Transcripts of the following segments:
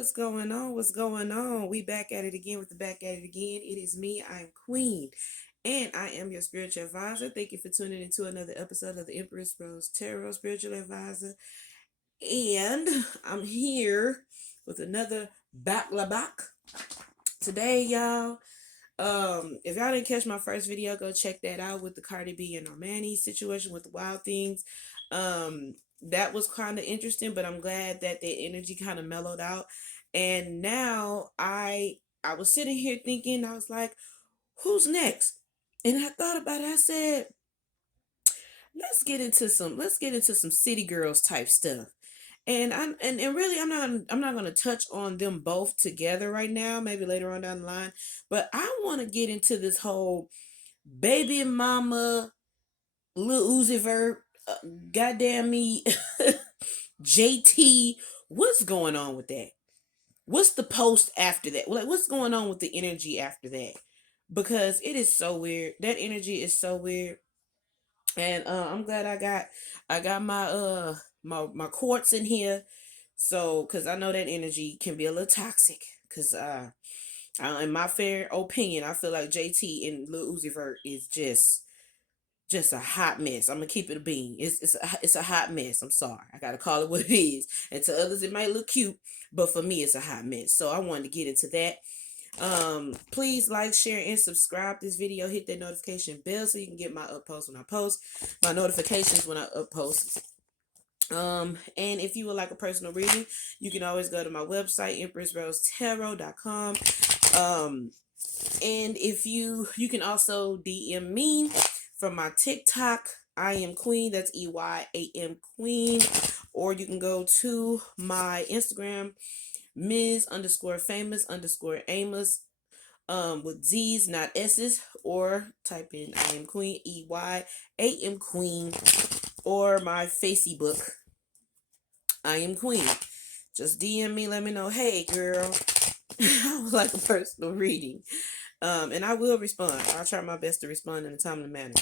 what's going on? What's going on? We back at it again with the back at it again. It is me, Eyam Queen, and I am your spiritual advisor. Thank you for tuning into another episode of the Empress Rose Tarot Spiritual Advisor. And I'm here with another back today, y'all. If y'all didn't catch my first video, go check that out with the Cardi B and Normani situation with the Wild Things. That was kind of interesting, but I'm glad that the energy kind of mellowed out. And now I was sitting here thinking, I was like, who's next? And I thought about it. I said, let's get into some city girls type stuff. And really I'm not gonna touch on them both together right now, maybe later on down the line. But I wanna get into this whole baby mama, Lil Uzi Vert, goddamn me, JT. What's going on with that? What's the post after that? Like, what's going on with the energy after that? Because it is so weird. That energy is so weird. And I'm glad I got my quartz in here. So, because I know that energy can be a little toxic. Because in my fair opinion, I feel like JT and Lil Uzi Vert is just a hot mess. I'm gonna keep it a bean. It's a hot mess. I'm sorry. I gotta call it what it is. And to others, it might look cute, but for me, it's a hot mess. So I wanted to get into that. Please like, share, and subscribe this video. Hit that notification bell so you can get my upposts when I post, my notifications when I uppost. And if you would like a personal reading, you can always go to my website, EmpressRoseIntutiveReads.com. And if you can also DM me from my TikTok, Eyam Queen, that's EYAM Queen, or you can go to my Instagram, Ms_famous_Amos, with Z's, not S's, or type in Eyam Queen, EYAM Queen, or my Facebook, Eyam Queen. Just DM me, let me know, hey girl, I would like a personal reading. And I will respond. I'll try my best to respond in a timely manner.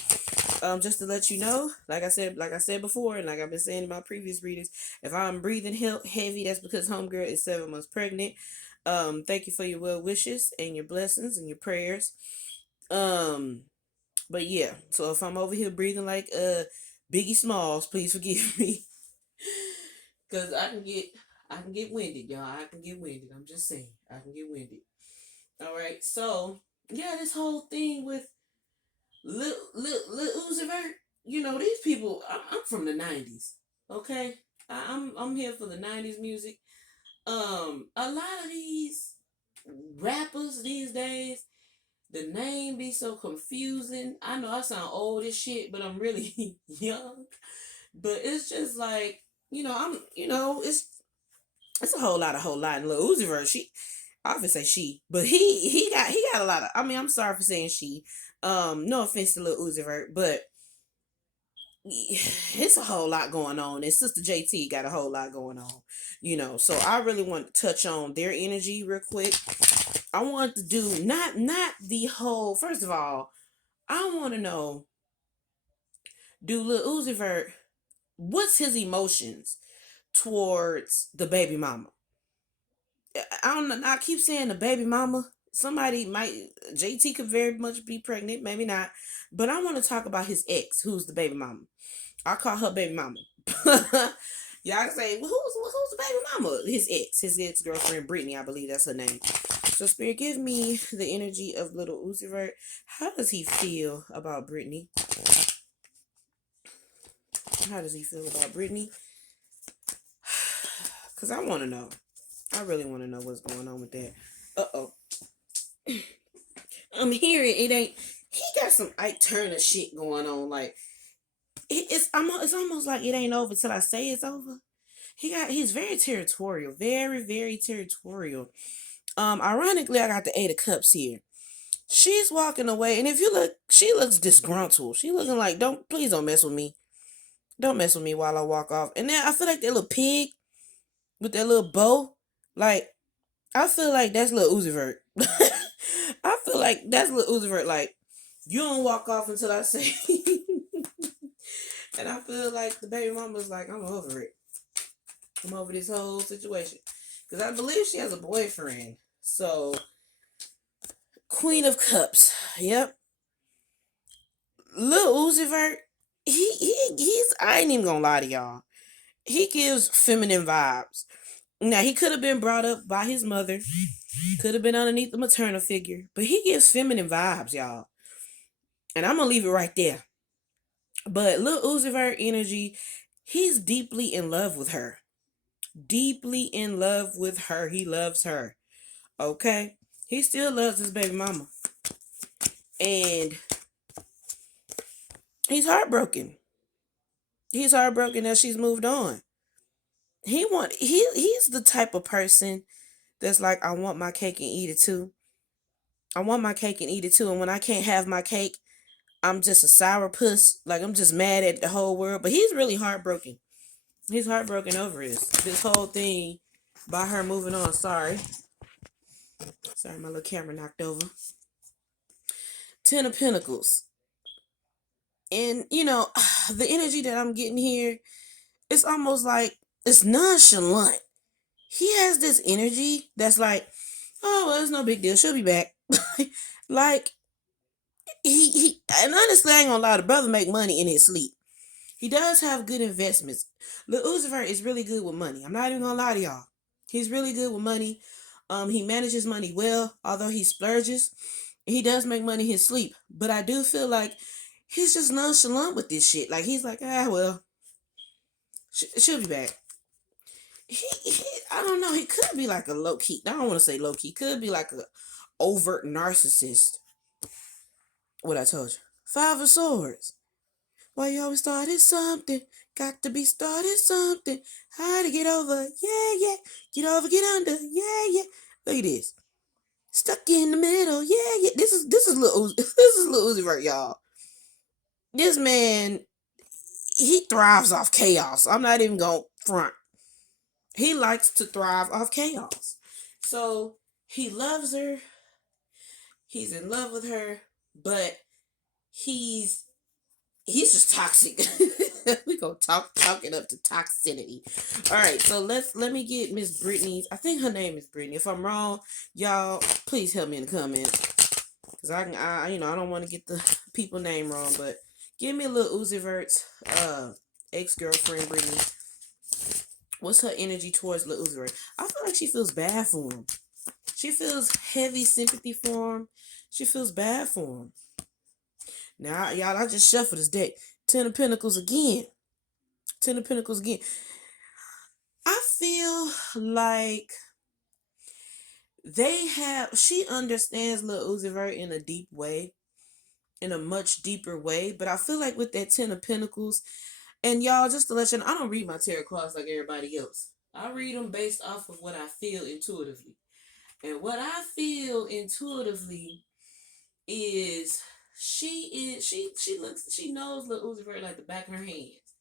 Just to let you know, like I said before, and like I've been saying in my previous readings, if I'm breathing heavy, that's because homegirl is 7 months pregnant. Thank you for your well wishes and your blessings and your prayers. But yeah, so if I'm over here breathing like Biggie Smalls, please forgive me. Cause I can get winded, y'all. I can get winded. I'm just saying, I can get winded. All right, so yeah, this whole thing with Lil Uzi Vert, you know, these people. I'm from the '90s, okay. I'm here for the '90s music. A lot of these rappers these days, the name be so confusing. I know I sound old as shit, but I'm really young. But it's just like, it's a whole lot. And Lil Uzi Vert, I would say she, but he got a lot of. I mean, I'm sorry for saying she. No offense to Lil Uzi Vert, but it's a whole lot going on. And Sister JT got a whole lot going on, So I really want to touch on their energy real quick. I want to do not the whole. First of all, I want to know, do Lil Uzi Vert, what's his emotions towards the baby mama? I don't know. I keep saying the baby mama. JT could very much be pregnant, maybe not. But I want to talk about his ex, who's the baby mama. I call her baby mama. Y'all say, well, who's the baby mama? His ex-girlfriend, Brittany, I believe that's her name. So, Spirit, give me the energy of little Uzi Vert. How does he feel about Brittany? How does he feel about Brittany? Because I want to know. I really want to know what's going on with that. Uh-oh. I'm hearing it ain't. He got some Ike Turner shit going on. Like, it's almost like it ain't over till I say it's over. He's very territorial. Very, very territorial. Ironically, I got the 8 of Cups here. She's walking away, and if you look, she looks disgruntled. She looking like, please don't mess with me. Don't mess with me while I walk off. And then I feel like that little pig with that little bow. Like, I feel like that's Lil Uzi Vert. I feel like that's Lil Uzi Vert. Like, you don't walk off until I say. And I feel like the baby mama's like, I'm over it. I'm over this whole situation. Because I believe she has a boyfriend. So, Queen of Cups. Yep. Lil Uzi Vert, he's, I ain't even gonna lie to y'all. He gives feminine vibes. Now, he could have been brought up by his mother, could have been underneath the maternal figure, but he gives feminine vibes, y'all. And I'm gonna leave it right there. But Lil Uzi Vert energy, he's deeply in love with her. Deeply in love with her. He loves her. Okay? He still loves his baby mama. And he's heartbroken. He's heartbroken that she's moved on. He's the type of person that's like, I want my cake and eat it too. I want my cake and eat it too. And when I can't have my cake, I'm just a sourpuss. Like, I'm just mad at the whole world. But he's really heartbroken. He's heartbroken over this whole thing by her moving on. Sorry, my little camera knocked over. 10 of Pentacles. And, the energy that I'm getting here, it's almost like it's nonchalant. He has this energy that's like, oh, well, it's no big deal. She'll be back. Like, and honestly, I ain't gonna lie, the brother make money in his sleep. He does have good investments. Lil Uzi Vert is really good with money. I'm not even gonna lie to y'all. He's really good with money. He manages money well, although he splurges. He does make money in his sleep. But I do feel like he's just nonchalant with this shit. Like, he's like, well, she'll be back. I don't know. He could be like a low-key. I don't want to say low-key. Could be like a overt narcissist. What I told you. 5 of Swords. Why you always started something? Got to be started something. How to get over? Yeah. Get over, get under. Yeah. Look at this. Stuck in the middle. Yeah. This is Lil Uzi Vert, y'all. This man, he thrives off chaos. I'm not even gonna front. He likes to thrive off chaos. So he loves her. He's in love with her, but he's just toxic. We gonna talk it up to toxicity. All right, so let me get Miss Brittany's. I think her name is Brittany. If I'm wrong, y'all please help me in the comments, cause I don't want to get the people name wrong. But give me a Lil Uzi Vert's ex-girlfriend Brittany. What's her energy towards Lil Uzi Vert? I feel like she feels bad for him. She feels heavy sympathy for him. She feels bad for him. Now, y'all, I just shuffled this deck. 10 of Pentacles again. 10 of Pentacles again. I feel like she understands Lil Uzi Vert in a deep way. In a much deeper way. But I feel like with that 10 of Pentacles, and y'all, just to let you know, I don't read my tarot cards like everybody else. I read them based off of what I feel intuitively. And what I feel intuitively is she knows Lil Uzi Vert like the back of her hands.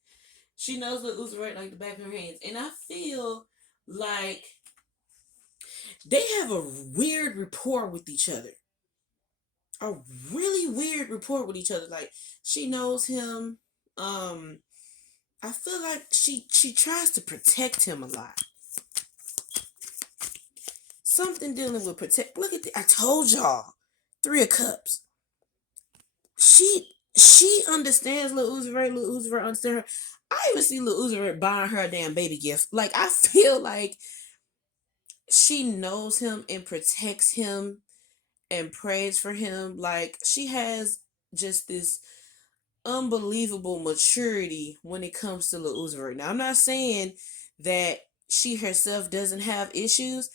She knows Lil Uzi Vert like the back of her hands. And I feel like they have a weird rapport with each other. A really weird rapport with each other. Like, she knows him. I feel like she tries to protect him a lot. Something dealing with protect. Look at I told y'all. 3 of Cups. She understands Lil Uzi Vert. Lil Uzi Vert understands her. I even see Lil Uzi Vert buying her a damn baby gift. Like, I feel like she knows him and protects him and prays for him. Like, she has just this unbelievable maturity when it comes to Lil Uzi Vert. Now, I'm not saying that she herself doesn't have issues,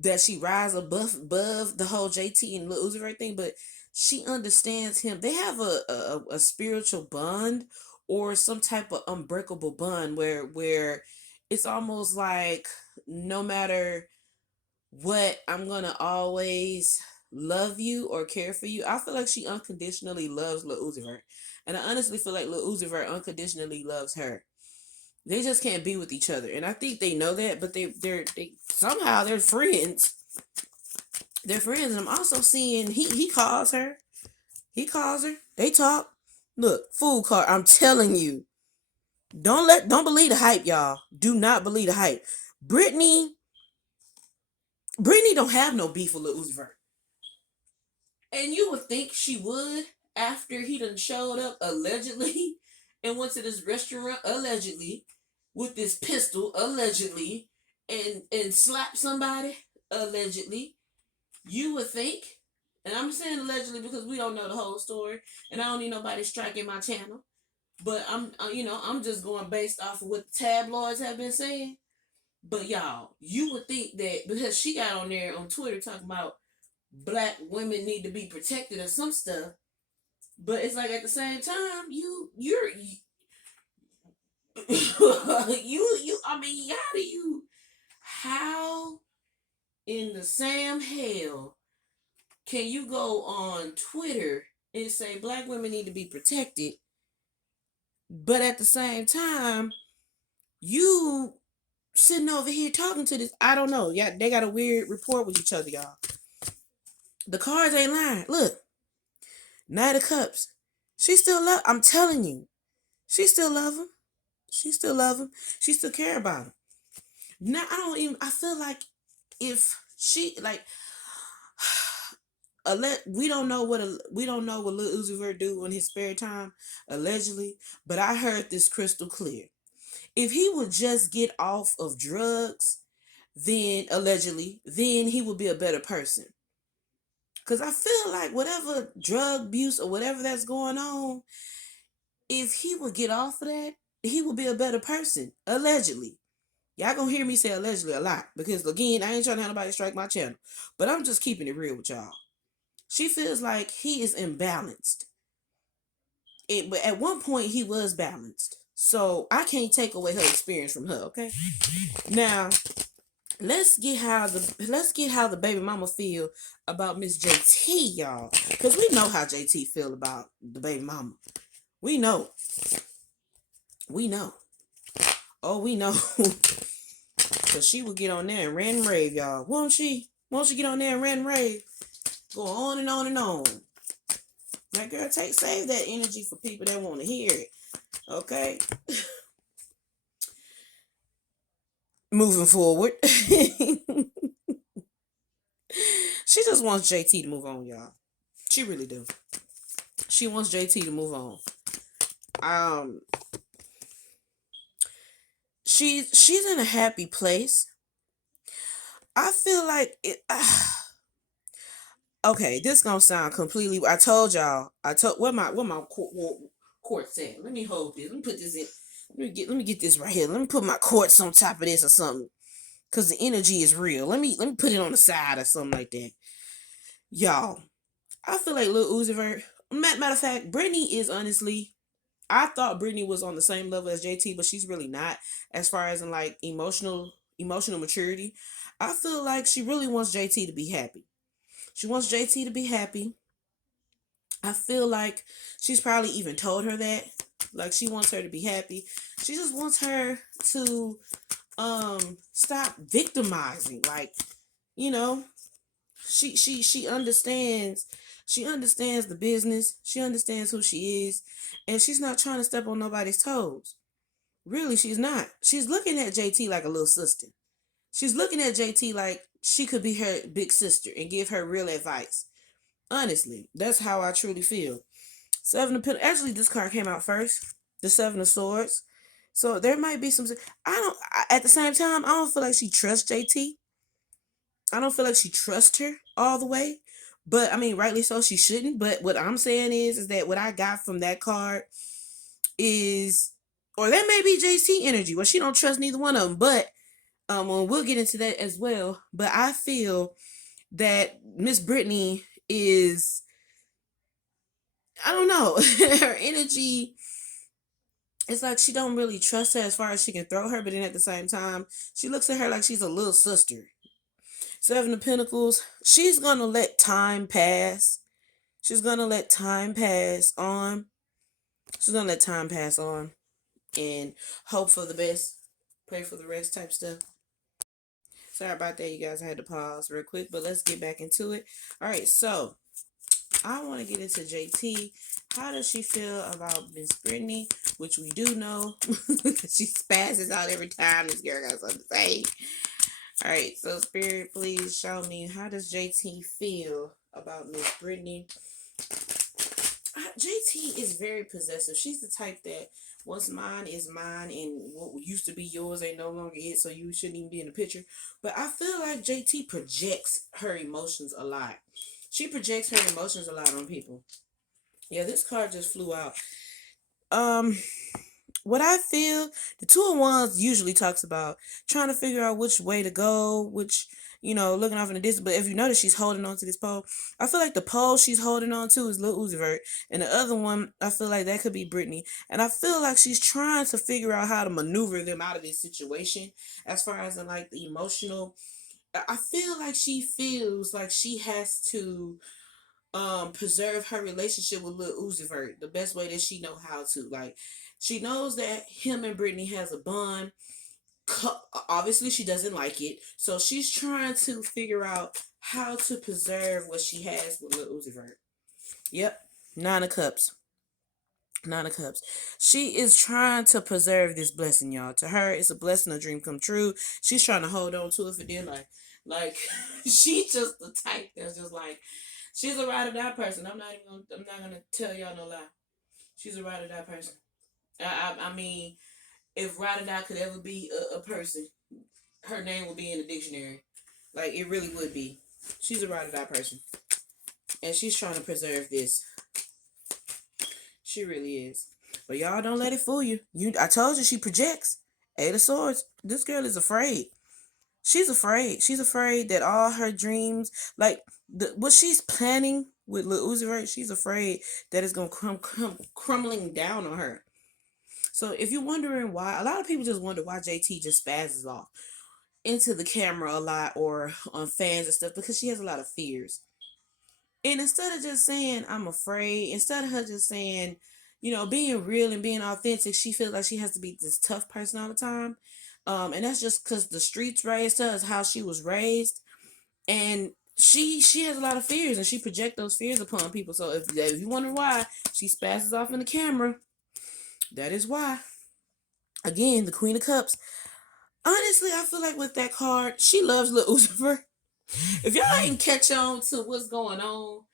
that she rises above the whole JT and Lil Uzi Vert thing, but she understands him. They have a spiritual bond or some type of unbreakable bond where it's almost like, no matter what, I'm gonna always love you or care for you. I feel like she unconditionally loves Lil Uzi Vert. And I honestly feel like Lil Uzi Vert unconditionally loves her. They just can't be with each other. And I think they know that, but they somehow they're friends. They're friends. And I'm also seeing he calls her. He calls her. They talk. Look, Fool card. I'm telling you. Don't believe the hype, y'all. Do not believe the hype. Brittany Brittany don't have no beef with Lil Uzi Vert. And you would think she would after he done showed up allegedly and went to this restaurant allegedly with this pistol allegedly and slapped somebody allegedly. You would think, and I'm saying allegedly because we don't know the whole story, and I don't need nobody striking my channel. But I'm just going based off of what the tabloids have been saying. But y'all, you would think that because she got on there on Twitter talking about black women need to be protected or some stuff, but it's like at the same time, you're I mean, how in the Sam hell can you go on Twitter and say black women need to be protected, but at the same time, you sitting over here talking to this? I don't know. Yeah, they got a weird rapport with each other, y'all. The cards ain't lying. Look, Knight of Cups. She still love. I'm telling you, she still love him. She still love him. She still care about him. Now I feel like if she like, we don't know what Lil Uzi Vert do in his spare time, allegedly. But I heard this crystal clear. If he would just get off of drugs, then allegedly, then he would be a better person. Because I feel like whatever drug abuse or whatever that's going on, if he would get off of that, he would be a better person. Allegedly. Y'all gonna hear me say allegedly a lot. Because again, I ain't trying to have nobody strike my channel. But I'm just keeping it real with y'all. She feels like he is imbalanced. But at one point, he was balanced. So I can't take away her experience from her, okay? Now, let's get how the baby mama feel about Miss JT, y'all. Because we know how JT feel about the baby mama. We know. Oh, we know. Because she would get on there and rant and rave, y'all. Won't she? Won't she get on there and rant and rave? Go on and on and on. Like, girl, save that energy for people that want to hear it. Okay? Moving forward. She just wants JT to move on, y'all. She really do. She wants JT to move on. She's in a happy place. I feel like it. Okay, this gonna sound completely. I told y'all. What my quartz said. Let me hold this. Let me put this in. Let me get this right here. Let me put my quartz on top of this or something. Cause the energy is real. Let me put it on the side or something like that. Y'all, I feel like Lil Uzi Vert. Matter of fact, Brittany is honestly. I thought Brittany was on the same level as JT, but she's really not. As far as in like emotional maturity, I feel like she really wants JT to be happy. She wants JT to be happy. I feel like she's probably even told her that. Like, she wants her to be happy. She just wants her to stop victimizing. Like, you know, she understands the business. She understands who she is, and she's not trying to step on nobody's toes. Really, she's not. She's looking at JT like a little sister. She's looking at JT like she could be her big sister and give her real advice. Honestly, that's how I truly feel. Seven of Pentacles. Actually, this card came out first. The Seven of Swords. So there might be some. At the same time, I don't feel like she trusts JT. I don't feel like she trusts her all the way. But I mean, rightly so, she shouldn't. But what I'm saying is that what I got from that card is, or that may be JT energy. Well, she don't trust neither one of them. But we'll get into that as well. But I feel that Miss Brittany is, I don't know, her energy, it's like she don't really trust her as far as she can throw her, but then at the same time, she looks at her like she's a little sister. Seven of Pentacles, she's gonna let time pass. She's gonna let time pass on. She's gonna let time pass on and hope for the best, pray for the rest type stuff. Sorry about that, you guys. I had to pause real quick, but let's get back into it. All right, so I want to get into JT. How does she feel about Miss Brittany? Which we do know. She spazzes out every time this girl got something to say. All right, so Spirit, please show me, how does JT feel about Miss Brittany? JT is very possessive. She's the type that what's mine is mine, and what used to be yours ain't no longer it, so you shouldn't even be in the picture. But I feel like JT projects her emotions a lot. She projects her emotions a lot on people. Yeah, this card just flew out. What I feel, the Two of Wands usually talks about trying to figure out which way to go, which, looking off in the distance. But if you notice, she's holding on to this pole. I feel like the pole she's holding on to is Lil Uzi Vert, and the other one, I feel like that could be Brittany. And I feel like she's trying to figure out how to maneuver them out of this situation, as far as in like the emotional. I feel like she feels like she has to preserve her relationship with Lil Uzi Vert the best way that she know how to. Like, she knows that him and Brittany has a bond. Obviously she doesn't like it, so she's trying to figure out how to preserve what she has with Lil Uzi Vert. Yep, Nine of Cups. Nine of Cups. She is trying to preserve this blessing, y'all. To her, it's a blessing, a dream come true. She's trying to hold on to it for dear life. Like, she's just the type that's just like, she's a ride or die person. I'm not gonna tell y'all no lie. She's a ride or die person. I mean, if ride or die could ever be a person, her name would be in the dictionary. Like, it really would be. She's a ride or die person, and she's trying to preserve this. She really is. But y'all don't let it fool you. I told you she projects. Eight of Swords. This girl is afraid. She's afraid. She's afraid that all her dreams, like what she's planning with Lil Uzi Vert, she's afraid that it's gonna crumbling down on her. So if you're wondering why, a lot of people just wonder why JT just spazzes off into the camera a lot or on fans and stuff, because she has a lot of fears. And instead of just saying, I'm afraid, instead of her just saying, being real and being authentic, she feels like she has to be this tough person all the time. And that's just because the streets raised her, is how she was raised. And she has a lot of fears, and she projects those fears upon people. So if you wonder why she spazzes off in the camera, that is why. Again, the Queen of Cups. Honestly, I feel like with that card, she loves Lil Uzi Vert. If y'all ain't catch on to what's going on,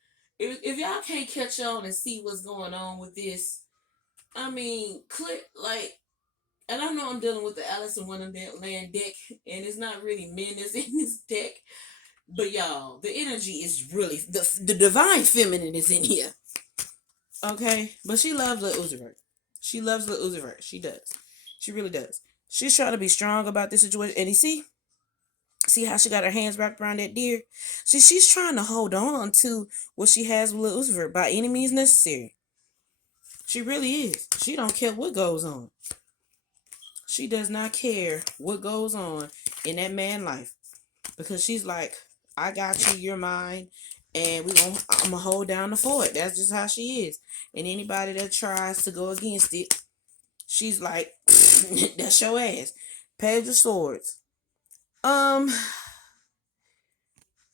if y'all can't catch on and see what's going on with this, I mean, and I know I'm dealing with the Alice in Wonderland deck, and it's not really men that's in this deck, but y'all, the energy is really, the divine feminine is in here. Okay? But she loves Lil Uzi Vert. She loves Lil Uzi Vert. She does. She really does. She's trying to be strong about this situation, and you see how she got her hands wrapped around that deer? She's trying to hold on to what she has with Lil Uzi Vert by any means necessary. She really is. She don't care what goes on. She does not care what goes on in that man's life, because she's like, I got you, you're mine, and I'm gonna hold down the fort. That's just how she is. And anybody that tries to go against it, she's like, that's your ass. Page of Swords.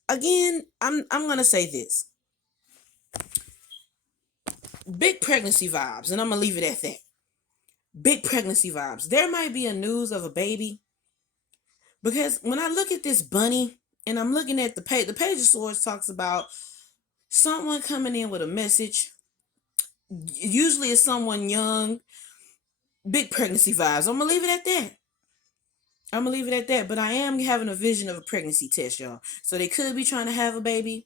Again, I'm gonna say this. Big pregnancy vibes, and I'm gonna leave it at that. Big pregnancy vibes. There might be a news of a baby, because when I look at this bunny and I'm looking at the Page of Swords talks about someone coming in with a message. Usually it's someone young. Big pregnancy vibes. I'm gonna leave it at that. But I am having a vision of a pregnancy test, y'all. So they could be trying to have a baby.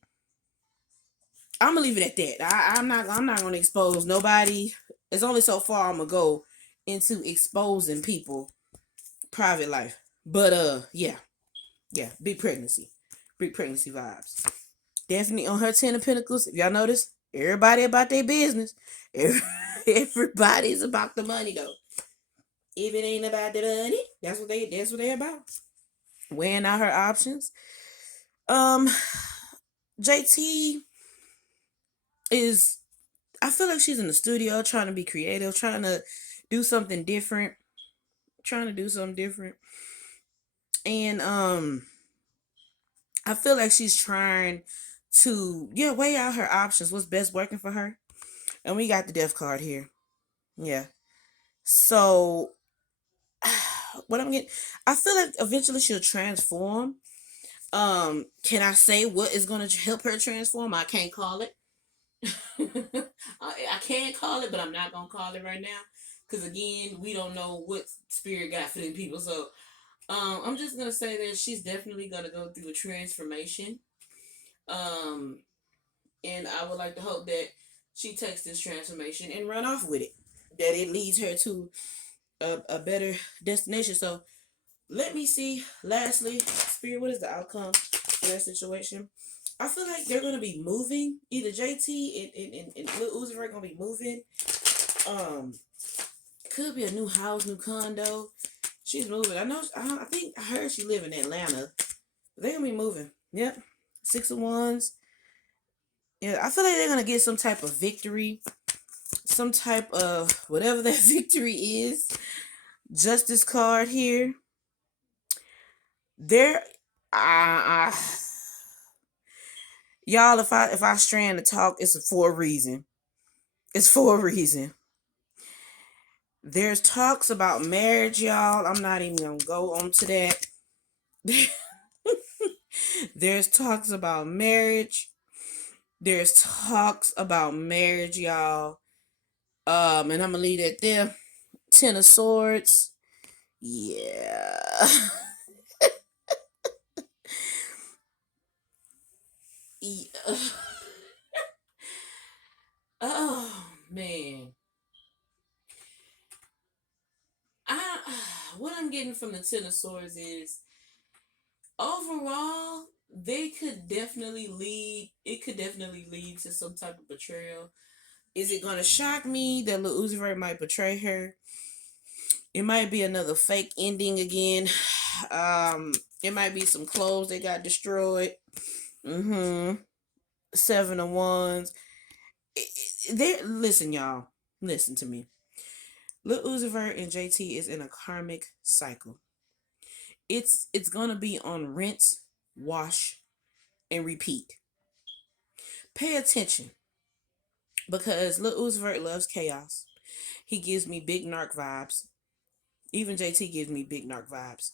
I'm gonna leave it at that. I'm not gonna expose nobody. It's only so far I'm gonna go into exposing people private life. But yeah, big pregnancy vibes. Definitely on her 10 of Pentacles. If y'all notice, everybody about their business. Everybody's about the money though. If it ain't about the money, that's what they about. Weighing out her options. JT is, I feel like she's in the studio trying to be creative, trying to do something different. And I feel like she's trying to weigh out her options, what's best working for her. And we got the Death card here. Yeah. So what I'm getting, I feel like eventually she'll transform. Can I say what is going to help her transform? I can't call it. I can't call it, but I'm not gonna call it right now, because again, we don't know what spirit got for them people. So, I'm just gonna say that she's definitely gonna go through a transformation. Um, and I would like to hope that she takes this transformation and run off with it. That it leads her to a better destination. So let me see. Lastly, Spirit, what is the outcome for that situation? I feel like they're gonna be moving. Either JT and Lil Uzi Vert gonna be moving. Could be a new house, new condo. She's moving. I think I heard she live in Atlanta. They're gonna be moving. Yep. 6 of Wands. Yeah, I feel like they're gonna get some type of victory. Some type of whatever that victory is. Justice card here. There, y'all, if I strand to talk, it's for a reason. It's for a reason. There's talks about marriage, y'all. I'm not even gonna go on to that. There's talks about marriage. There's talks about marriage, y'all. And I'm gonna leave that there. 10 of Swords. Yeah. Yeah. Oh man. What I'm getting from the 10 of Swords is overall they could definitely lead. It could definitely lead to some type of betrayal. Is it gonna shock me that Lil Uzi Vert might betray her? It might be another fake ending again. It might be some clothes that got destroyed. 7 of Wands. Listen, y'all. Listen to me. Lil Uzi Vert and JT is in a karmic cycle. It's gonna be on rinse, wash, and repeat. Pay attention, because Lil Uzi Vert loves chaos. He gives me big narc vibes. Even JT gives me big narc vibes.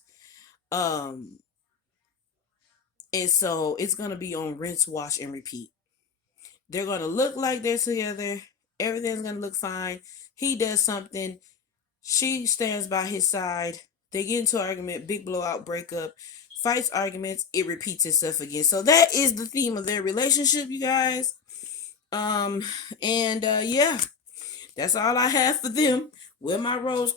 And so it's gonna be on rinse, wash, and repeat. They're gonna look like they're together. Everything's gonna look fine. He does something. She stands by his side. They get into an argument, big blowout, breakup, fights, arguments. It repeats itself again. So that is the theme of their relationship, you guys. Yeah, that's all I have for them. With my rose,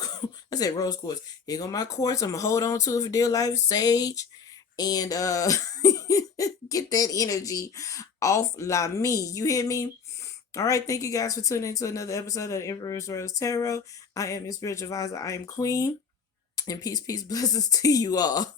I said rose quartz. Here go my quartz. I'm gonna hold on to it for dear life, sage, and get that energy off la me. You hear me? All right, thank you guys for tuning into another episode of Empress Rose Tarot. I am your spiritual advisor. I am Queen, and peace, blessings to you all.